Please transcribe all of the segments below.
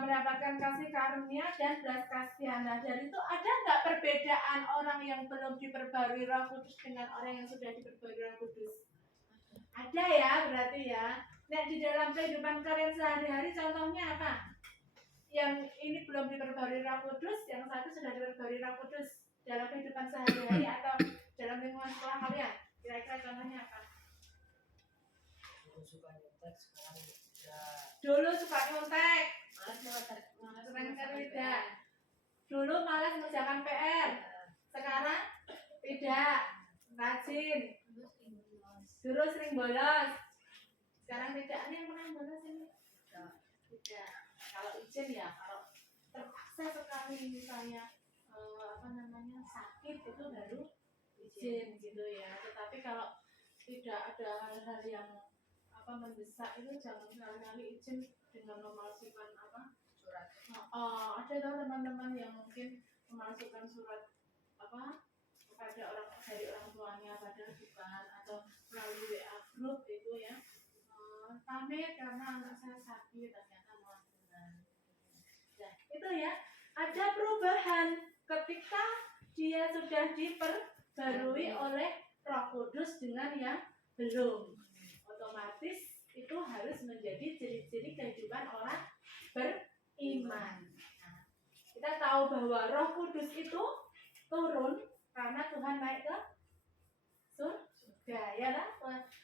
mendapatkan kasih karunia dan belas kasihan. Nah, dari itu ada nggak perbedaan orang yang belum diperbarui Roh Kudus dengan orang yang sudah diperbarui Roh Kudus? Ada ya, berarti ya. Nah, di dalam kehidupan kalian sehari-hari contohnya apa? Yang ini belum diperbarui Roh Kudus, yang satu sudah diperbarui Roh Kudus dalam kehidupan sehari-hari atau dalam lingkungan sekolah kalian. Kira-kira contohnya apa? Dulu suka nyontek, sekarang tidak. Dulu suka nyontek, sekarang tidak. Dulu malas mengerjakan PR, sekarang tidak. Rajin. Dulu sering bolos, sekarang tidak. Ini yang pernah bolos ini? Tidak. Kalau izin ya, kalau terpaksa sekali misalnya sakit itu baru izin gitu ya. Tetapi kalau tidak ada hal-hal yang mendesak itu jangan sekali-kali izin dengan memalsukan surat. Ada teman-teman yang mungkin memalsukan surat kepada dari orang tuanya padahal bukan, atau melalui WA group itu ya, pamit karena anak saya sakit ternyata malah benar. Nah, itu ya, ada perubahan ketika dia sudah diperbarui oleh Roh Kudus dengan yang belum. Otomatis itu harus menjadi ciri-ciri kehidupan orang beriman. Nah, kita tahu bahwa Roh Kudus itu turun karena Tuhan naik ke surga, ya lah.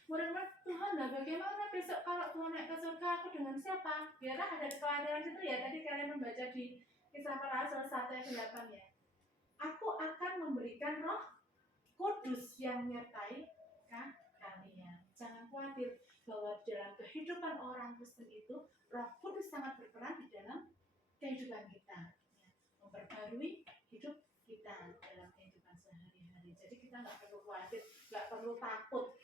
Murid-murid Tuhan lah, bagaimana besok kalau Tuhan naik ke surga, aku dengan siapa? Ya kan ada kekhawatiran itu ya. Tadi kalian membaca di Kisah Para Rasul 1 ayat 8 ya. Aku akan memberikan Roh Kudus yang menyertai kalian. Jangan khawatir bahwa dalam kehidupan orang Kristen itu Roh Kudus sangat berperan di dalam kehidupan kita, ya, memperbarui hidup kita dalam kehidupan sehari-hari. Jadi kita nggak perlu khawatir, nggak perlu takut.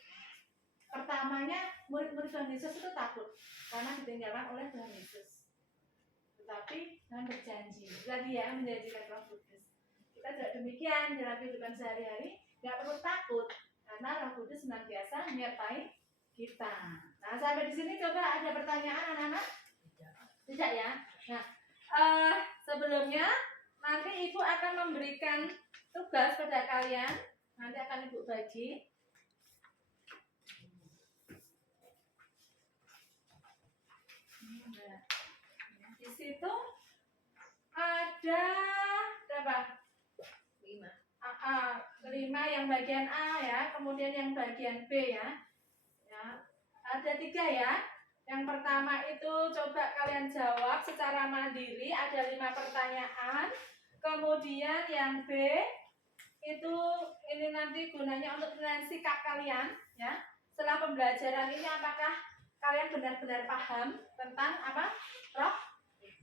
Pertamanya murid-murid Tuhan Yesus itu takut karena ditinggalkan oleh Tuhan Yesus. Tetapi Tuhan berjanji, tadi ya, menjanjikan Roh Kudus. Kita tidak demikian dalam kehidupan sehari-hari, nggak perlu takut karena Roh Kudus senantiasa menyertai kita. Nah, sampai di sini coba ada pertanyaan anak-anak? Tidak ya. Nah, sebelumnya nanti Ibu akan memberikan tugas pada kalian. Nanti akan Ibu bagi. Nah, di situ ada berapa? 5 yang bagian A ya, kemudian yang bagian B ya. Ada 3 ya. Yang pertama itu coba kalian jawab secara mandiri, ada 5 pertanyaan. Kemudian yang B itu ini nanti gunanya untuk penilaian sikap kalian ya. Setelah pembelajaran ini apakah kalian benar-benar paham tentang Roh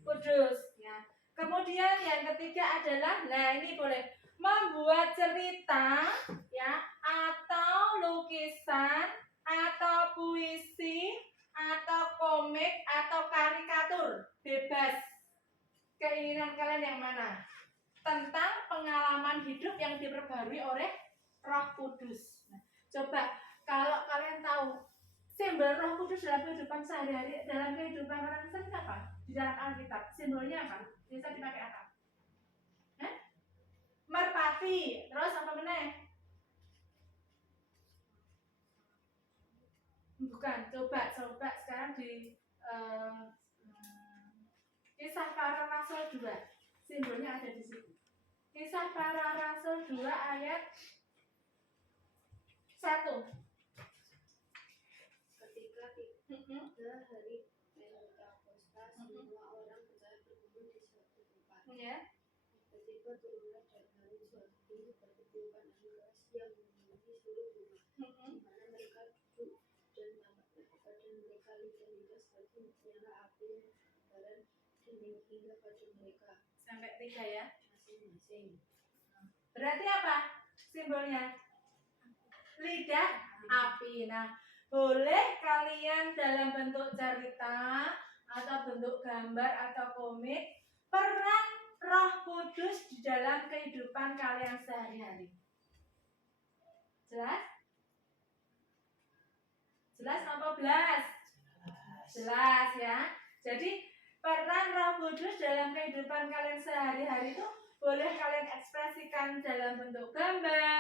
Kudus ya. Kemudian yang ketiga adalah, nah ini boleh membuat cerita ya, atau lukisan, atau puisi, atau komik, atau karikatur, bebas. Keinginan kalian yang mana? Tentang pengalaman hidup yang diperbarui oleh Roh Kudus. Nah, coba kalau kalian tahu simbol Roh Kudus dalam kehidupan sehari-hari, dalam kehidupan orang Kristen apa? Di dalam Alkitab simbolnya apa? Bisa dipakai apa? Merpati, terus apa meneh? Bukan, coba sekarang di Kisah Para Rasul 2, simbolnya ada di situ. Kisah Para Rasul 2 ayat 1. Ketika tiba hari Pentakosta, semua orang percaya berkumpul di suatu tempat. Ya. Tiba-tiba turunlah dari suatu seperti tiupan angin keras yang memenuhi seluruh rumah, di mana mereka duduk, dan tampaknya kepada mereka lidah-lidah seperti nyala api yang membara dinding hingga pada mereka. Sampai 3 ya. Masing-masing. Berarti apa simbolnya? Lidah api. Nah, boleh kalian dalam bentuk cerita atau bentuk gambar atau komik peran Roh Kudus di dalam kehidupan kalian sehari-hari. Jelas? Jelas apa belas? Jelas ya. Jadi peran Roh Kudus dalam kehidupan kalian sehari-hari itu boleh kalian ekspresikan dalam bentuk gambar,